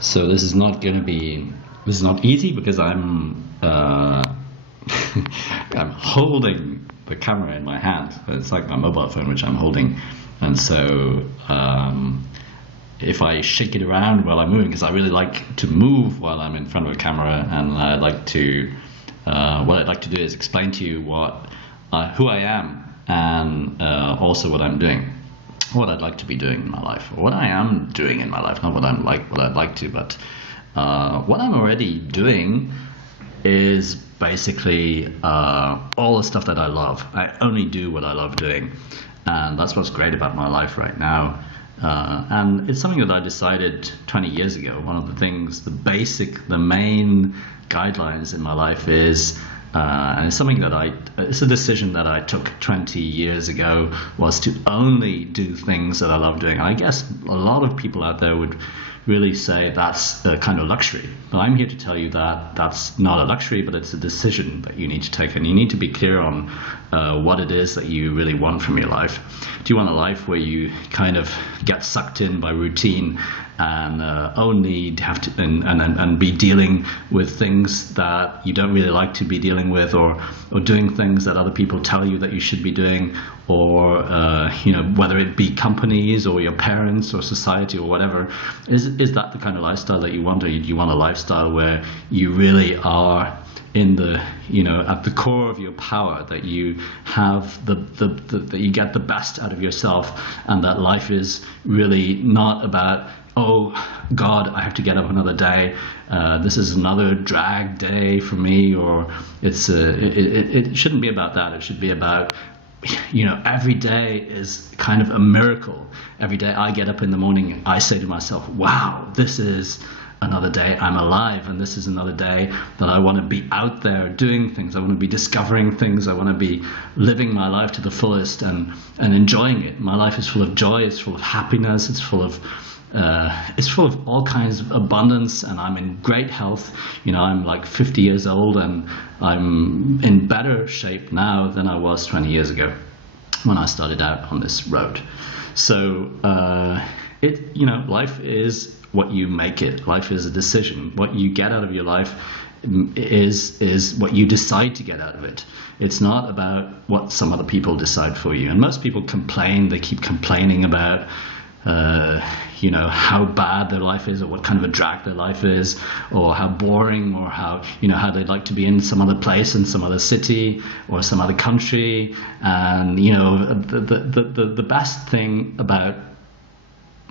So this is not going to be, this is not easy because I'm holding the camera in my hand. It's like my mobile phone, which I'm holding. And so if I shake it around while I'm moving, because I really like to move while I'm in front of a camera, and I like to, what I'd like to do is explain to you who I am, and also what I'm doing, what I'd like to be doing in my life, or what I am doing in my life, not what I'd like to, but what I'm already doing is basically all the stuff that I love. I only do what I love doing, and that's what's great about my life right now. And it's something that I decided 20 years ago. One of the things, the main guidelines in my life is, and it's something that it's a decision that I took 20 years ago, was to only do things that I love doing. I guess a lot of people out there would really say that's a kind of luxury. But I'm here to tell you that that's not a luxury, but it's a decision that you need to take. And you need to be clear on what it is that you really want from your life. Do you want a life where you kind of get sucked in by routine and only have to and be dealing with things that you don't really like to be dealing with, or doing things that other people tell you that you should be doing, or whether it be companies or your parents or society or whatever? Is that the kind of lifestyle that you want, or do you want a lifestyle where you really are in the at the core of your power, that you have that you get the best out of yourself, and that life is really not about, oh God, I have to get up another day, this is another drag day for me, or it shouldn't be about that. It should be about, every day is kind of a miracle. Every day I get up in the morning, I say to myself, wow, this is another day I'm alive, and this is another day that I want to be out there doing things. I want to be discovering things. I want to be living my life to the fullest and enjoying it. My life is full of joy. It's full of happiness. It's full of all kinds of abundance, and I'm in great health. I'm like 50 years old, and I'm in better shape now than I was 20 years ago when I started out on this road. So life is what you make it. Life is a decision. What you get out of your life is what you decide to get out of it. It's not about what some other people decide for you. And most people complain. They keep complaining about how bad their life is, or what kind of a drag their life is, or how boring, or how they'd like to be in some other place, in some other city or some other country. And the best thing about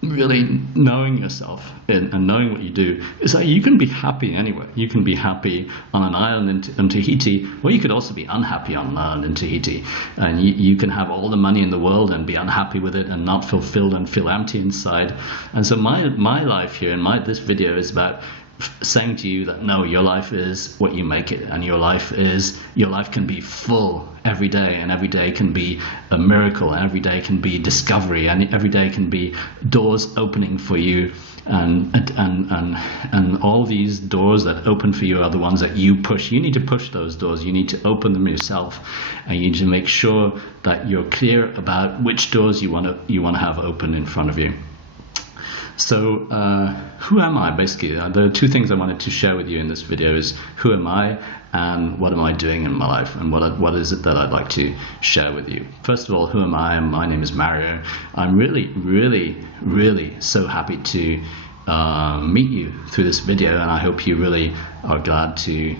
really knowing yourself and knowing what you do is that you can be happy anywhere. You can be happy on an island in Tahiti, or you could also be unhappy on an island in Tahiti, and you can have all the money in the world and be unhappy with it and not fulfilled and feel empty inside. And so my life here in this video is about saying to you that no, your life is what you make it, and your life can be full every day, and every day can be a miracle, and every day can be discovery, and every day can be doors opening for you, and all these doors that open for you are the ones that you push. You need to push those doors. You need to open them yourself, and you need to make sure that you're clear about which doors you want to have open in front of you. So who am I, basically? The two things I wanted to share with you in this video is who am I, and what am I doing in my life, and what is it that I'd like to share with you. First of all, who am I? My name is Mario. I'm really, really, really so happy to meet you through this video, and I hope you really are glad to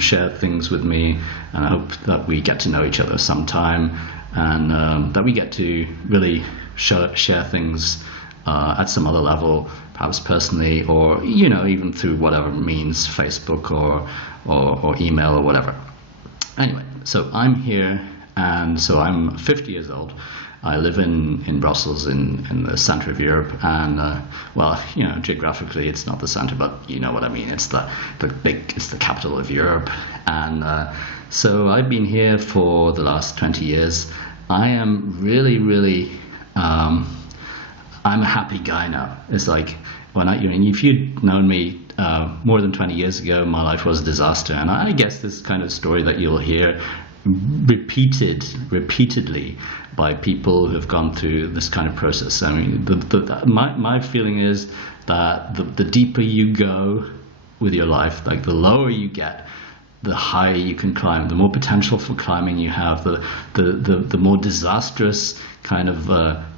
share things with me, and I hope that we get to know each other sometime, and that we get to really share things at some other level, perhaps personally, or even through whatever means, Facebook or email or whatever. Anyway, so I'm here, and so I'm 50 years old. I live in Brussels, in the center of Europe, and geographically it's not the center, but you know what I mean. It's it's the capital of Europe, and so I've been here for the last 20 years. I am really, really I'm a happy guy now. It's like if you'd known me more than 20 years ago, my life was a disaster. And I guess this kind of story that you'll hear repeatedly by people who have gone through this kind of process. I mean, my feeling is that the deeper you go with your life, like the lower you get, the higher you can climb, the more potential for climbing you have, the more disastrous kind of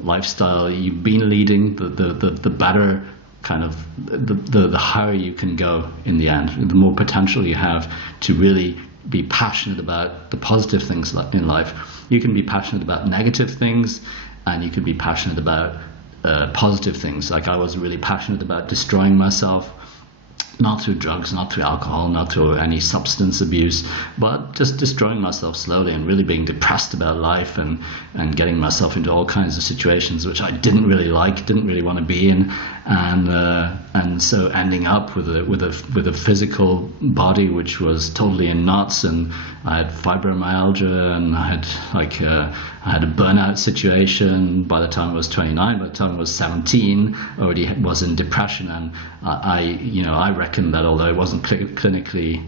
lifestyle you've been leading, the better kind of the higher you can go in the end, the more potential you have to really be passionate about the positive things in life. You can be passionate about negative things, and you can be passionate about positive things. Like I was really passionate about destroying myself, not through drugs, not through alcohol, not through any substance abuse, but just destroying myself slowly and really being depressed about life and getting myself into all kinds of situations which I didn't really like, didn't really want to be in, and so ending up with a physical body which was totally in knots, and I had fibromyalgia, and I had a burnout situation by the time I was 29. By the time I was 17, I already was in depression, and I reckon that although it wasn't clinically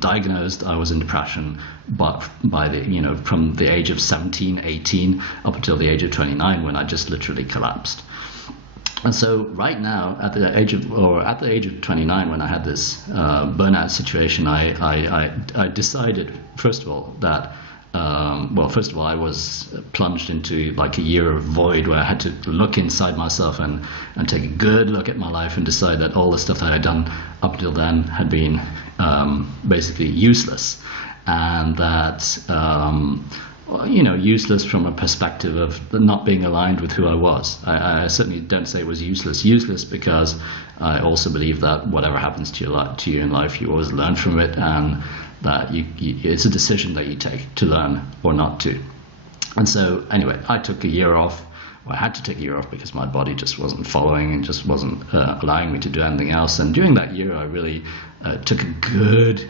diagnosed, I was in depression, but from the age of 17, 18 up until the age of 29, when I just literally collapsed. And so right now, at the age of 29, when I had this burnout situation, I decided, first of all, that first of all, I was plunged into like a year of void where I had to look inside myself and take a good look at my life and decide that all the stuff that I had done up till then had been basically useless, and that useless from a perspective of not being aligned with who I was. I certainly don't say it was useless. Useless because I also believe that whatever happens to you in life, you always learn from it, and that it's a decision that you take to learn or not to. And so anyway, I took a year off. Well, I had to take a year off because my body just wasn't following and just wasn't allowing me to do anything else. And during that year, I really took a good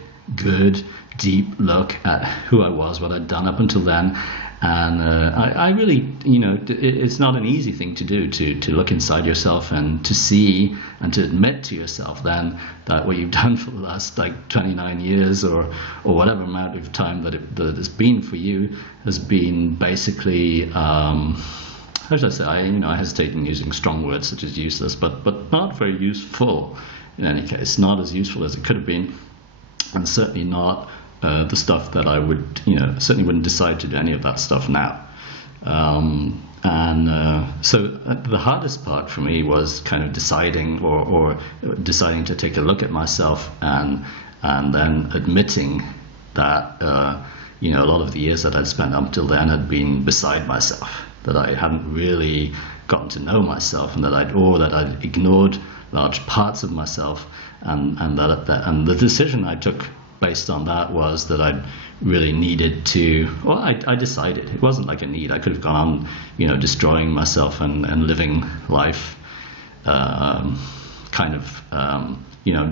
deep look at who I was, what I'd done up until then, and I really, it's not an easy thing to do, to look inside yourself and to see and to admit to yourself then that what you've done for the last 29 years or whatever amount of time that it's been for you has been basically how should I say, I hesitate in using strong words such as useless, but not very useful in any case, not as useful as it could have been, and certainly not the stuff that I would, certainly wouldn't decide to do any of that stuff now. So the hardest part for me was kind of deciding or deciding to take a look at myself and then admitting that, a lot of the years that I'd spent up till then had been beside myself, that I hadn't really gotten to know myself, and that I'd ignored large parts of myself, and the decision I took based on that was that I really needed to, I decided, it wasn't like a need. I could have gone on, destroying myself and living life,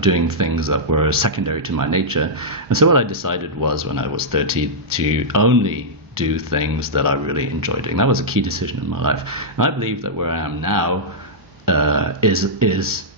doing things that were secondary to my nature. And so what I decided was, when I was 30, to only do things that I really enjoyed doing. That was a key decision in my life. And I believe that where I am now is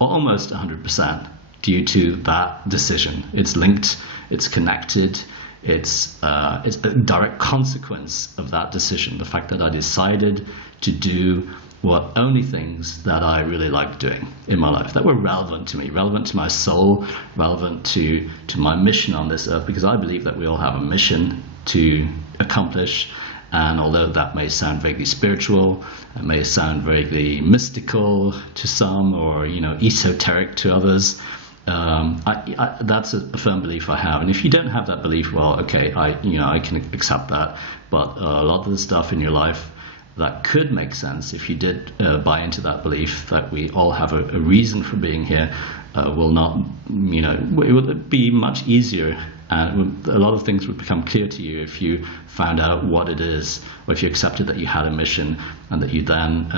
almost 100% due to that decision. It's linked, it's connected, it's a direct consequence of that decision. The fact that I decided to do only things that I really liked doing in my life, that were relevant to me, relevant to my soul, relevant to my mission on this earth, because I believe that we all have a mission to accomplish. And although that may sound vaguely spiritual, it may sound vaguely mystical to some, or esoteric to others, that's a firm belief I have. And if you don't have that belief, well, okay, I can accept that. But a lot of the stuff in your life that could make sense if you did buy into that belief that we all have a reason for being here, will not, it would be much easier. And a lot of things would become clear to you if you found out what it is, or if you accepted that you had a mission, and that you then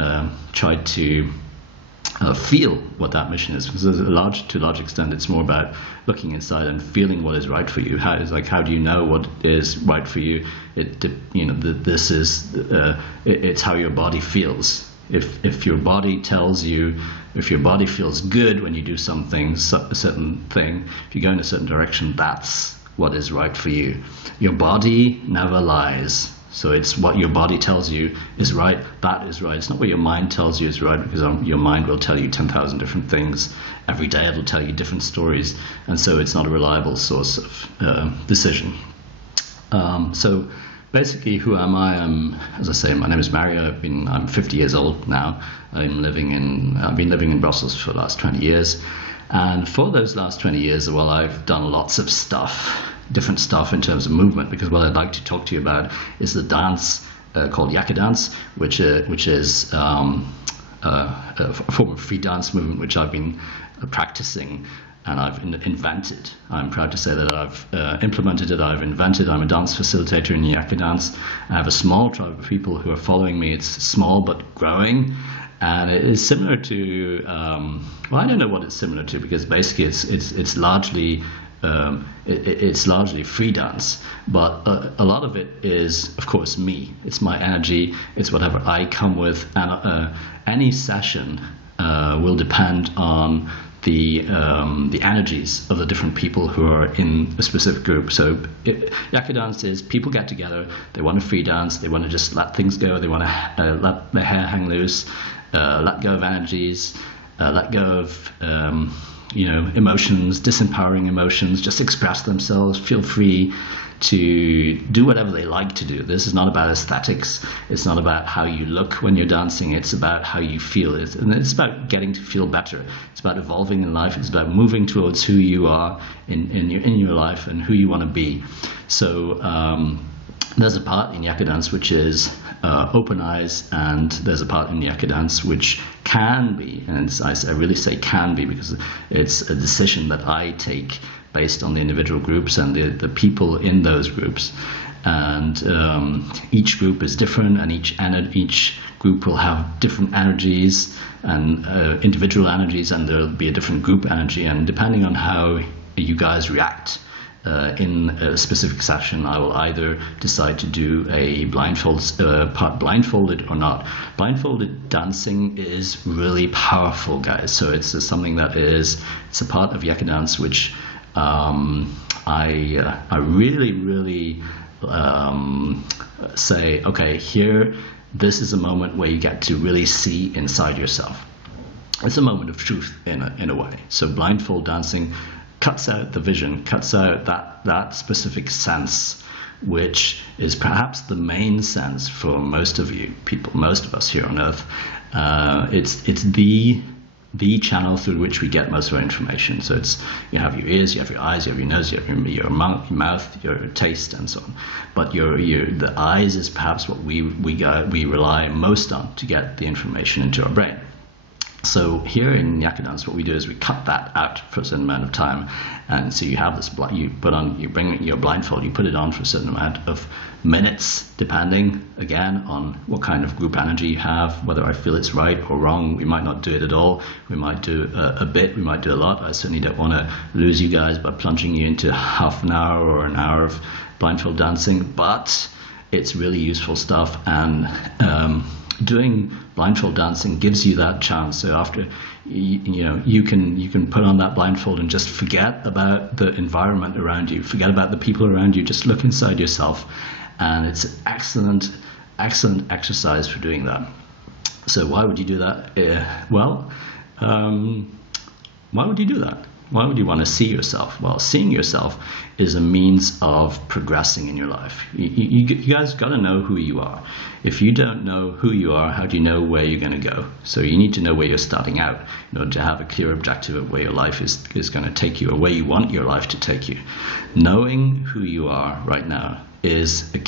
tried to feel what that mission is. Because to a large extent, it's more about looking inside and feeling what is right for you. How do you know what is right for you? It's how your body feels. If your body tells you, if your body feels good when you do something, a certain thing, if you go in a certain direction, that's what is right for you. Your body never lies. So it's what your body tells you is right, that is right. It's not what your mind tells you is right, because your mind will tell you 10,000 different things. Every day it'll tell you different stories, and so it's not a reliable source of decision. So basically, who am I? As I say, my name is Mario. I'm 50 years old now. I've been living in Brussels for the last 20 years. And for those last 20 years, well, I've done lots of stuff, different stuff in terms of movement, because what I'd like to talk to you about is the dance called Yaka Dance, which is a form of free dance movement which I've been practicing and I've invented. I'm proud to say that I've implemented it, I've invented. I'm a dance facilitator in Yaka Dance. I have a small tribe of people who are following me. It's small but growing. And it is similar to, well, I don't know what it's similar to, because basically it's largely free dance, but a lot of it is, of course, me. It's my energy. It's whatever I come with, and any session will depend on the energies of the different people who are in a specific group. So Yaka Dance is people get together, they want to free dance, they want to just let things go, they want to let their hair hang loose, let go of energies, let go of emotions, disempowering emotions, just express themselves, feel free to do whatever they like to do. This is not about aesthetics. It's not about how you look when you're dancing. It's about how you feel. And it's about getting to feel better. It's about evolving in life. It's about moving towards who you are in your life and who you want to be. So there's a part in Yaka Dance which is open eyes, and there's a part in Yaka Dance which can be, and I really say can be, because it's a decision that I take based on the individual groups and the people in those groups. And each group is different, and each group will have different energies and individual energies, and there'll be a different group energy. And depending on how you guys react in a specific session, I will either decide to do a part blindfolded or not. Blindfolded dancing is really powerful, guys. So it's something it's a part of Yaka Dance which I really say, okay, here, this is a moment where you get to really see inside yourself. It's a moment of truth in a way. So blindfold dancing cuts out the vision, cuts out that specific sense, which is perhaps the main sense for most of you people, most of us here on Earth. It's the channel through which we get most of our information. So you have your ears, you have your eyes, you have your nose, you have your mouth, your taste, and so on. But the eyes is perhaps what we rely most on to get the information into our brain. So here in Yaka Dance, what we do is we cut that out for a certain amount of time, and so you have this. You bring your blindfold, you put it on for a certain amount of minutes, depending again on what kind of group energy you have, whether I feel it's right or wrong. We might not do it at all. We might do a bit. We might do a lot. I certainly don't want to lose you guys by plunging you into half an hour or an hour of blindfold dancing, but it's really useful stuff. And doing blindfold dancing gives you that chance. So after you can put on that blindfold and just forget about the environment around you, forget about the people around you, just look inside yourself, and it's an excellent exercise for doing that. So why would you do that? Why would you do that? Why would you want to see yourself? Well, seeing yourself is a means of progressing in your life. You guys got to know who you are. If you don't know who you are, how do you know where you're going to go? So you need to know where you're starting out in order to have a clear objective of where your life is going to take you, or where you want your life to take you. Knowing who you are right now is a